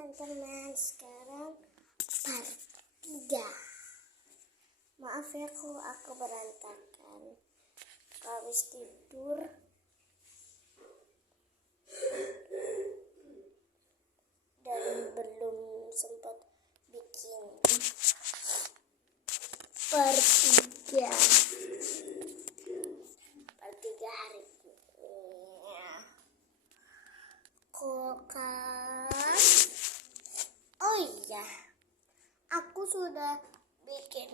teman-teman, sekarang part 3. Maaf ya kalau aku berantakan, habis tidur dan belum sempat bikin part 3 hari ini. Kulkas. Oh iya, aku sudah bikin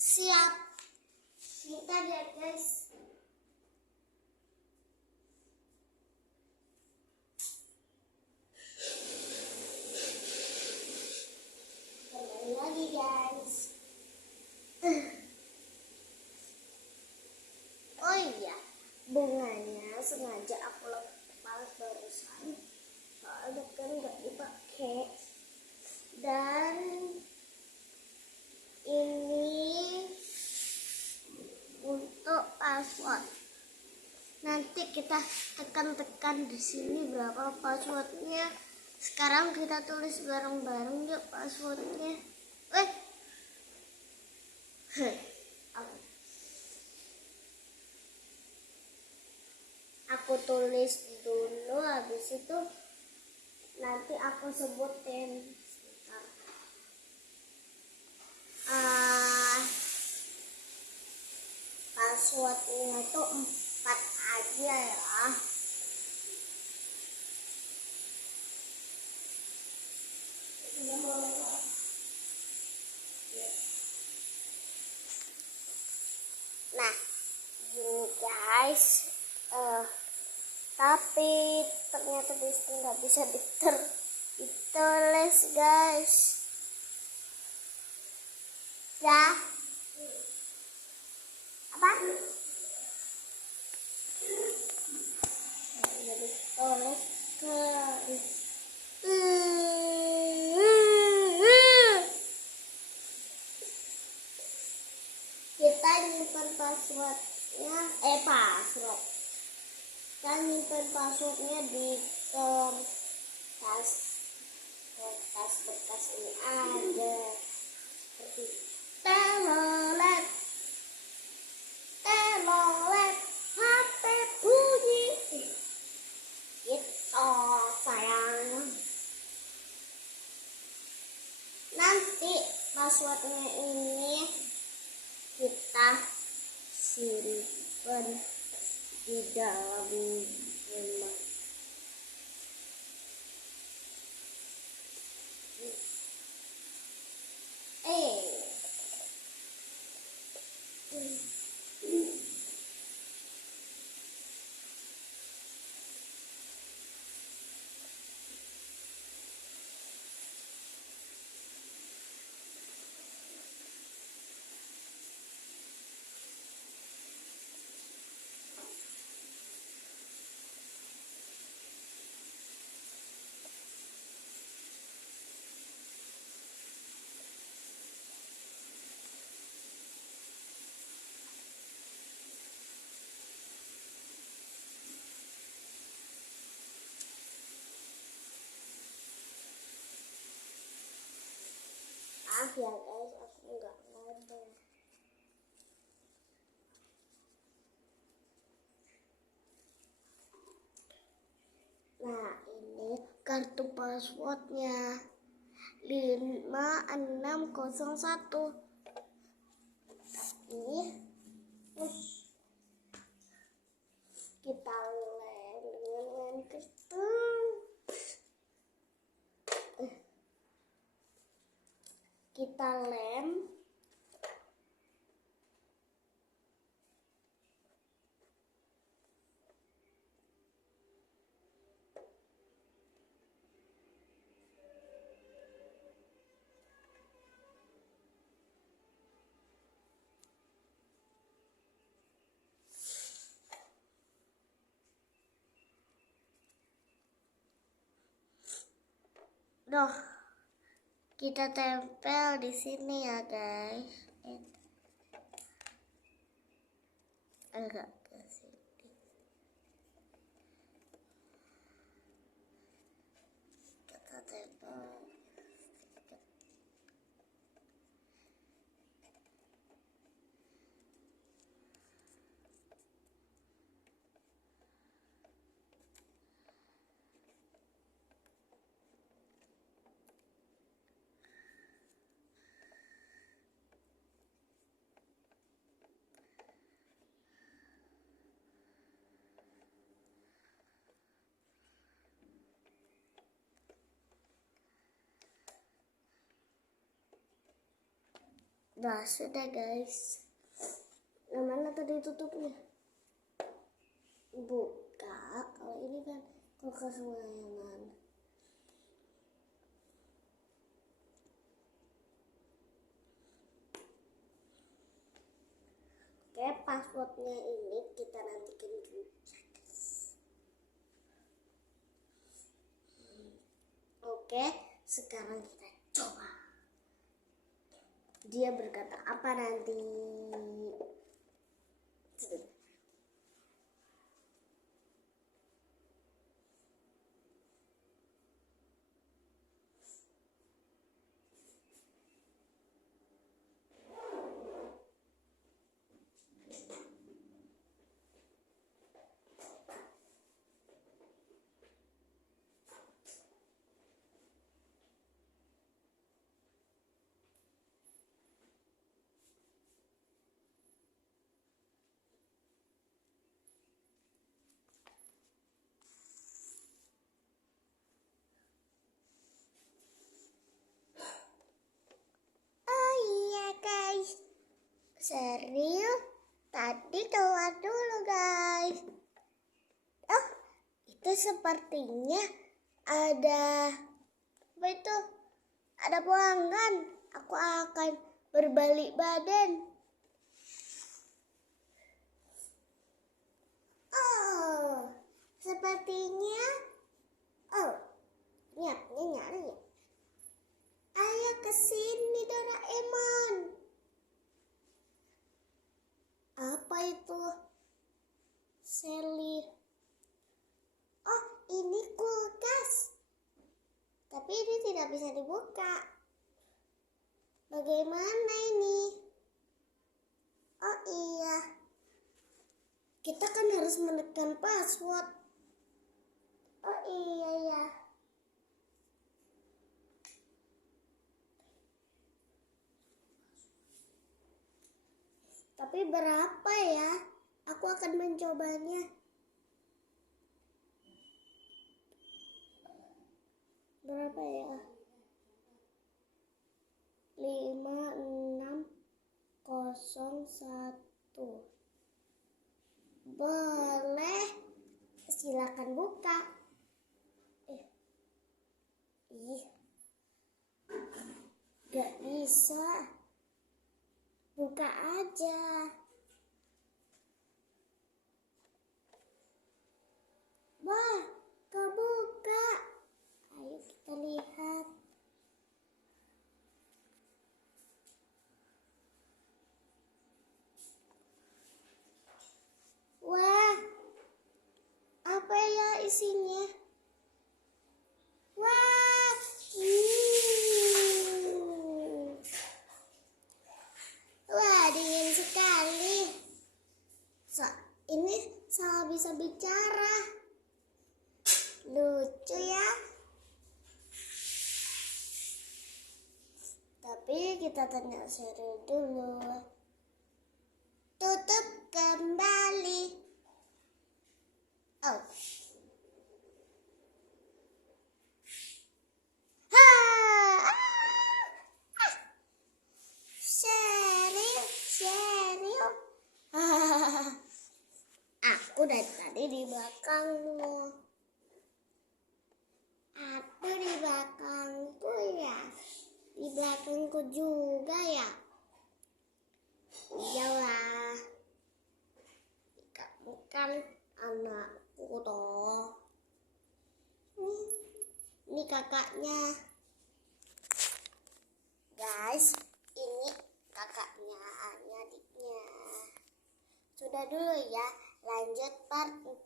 siap. Kita lihat guys. Kembali lagi guys. Oh iya, bunganya sengaja aku lepas barusan, soalnya kan nggak dipakai. Dan ini untuk password. Nanti kita tekan-tekan di sini berapa passwordnya. Sekarang kita tulis bareng-bareng yuk passwordnya. Aku tulis dulu, habis itu nanti aku sebutin. Passwordnya itu 4 aja ya. Nah, gini guys, tapi ternyata disitu nggak bisa ditulis guys. Ya, apa? Jadi tulis guys. Kita nyimpan passwordnya, kita nyimpan passwordnya di kertas bekas ini ada seperti telolet HP bunyi gitu sayang. Nanti passwordnya ini kita simpan di dalam rumah. Maaf ya guys, aku nggak ngomong. Nah, ini kartu passwordnya 5601. Tapi kita lem dengan kertas. Kita lem Noh, kita tempel di sini ya guys. Agak ke sini. Kita tempel. Nah, sudah guys. Yang mana tadi tutupnya? Buka. Kalau ini kan kulkas layanan. Oke, passwordnya ini kita nantikan dulu. Oke, sekarang kita coba. Dia berkata apa nanti? Serius? Tadi keluar dulu guys. Oh, itu sepertinya ada apa itu? Ada pelanggan. Aku akan berbalik badan. Oh, sepertinya. Oh, niatnya nyari. Ayo kesini Doraemon. Apa itu? Sally. Oh, ini kulkas. Tapi ini tidak bisa dibuka. Bagaimana ini? Oh iya. Kita kan harus menekan password. Oh iya ya. Tapi berapa ya? Aku akan mencobanya. Berapa ya? 5601. Boleh. Silakan buka. Gak bisa. Buka aja. Wah, kebuka. Ayo kita lihat. Wah, apa ya isinya? Wah, wah dingin sekali. Ini salah bisa bicara. Lucu ya. Tapi kita tanya serius dulu. Tutup kembali. Oh. Aku dari tadi di belakangmu. Aku di belakangku ya. Di belakangku juga ya. Iyalah. Kamu kan anakku toh. Ini kakaknya. Guys, ini kakaknya, ini adiknya. Sudah dulu ya, lanjut part 4.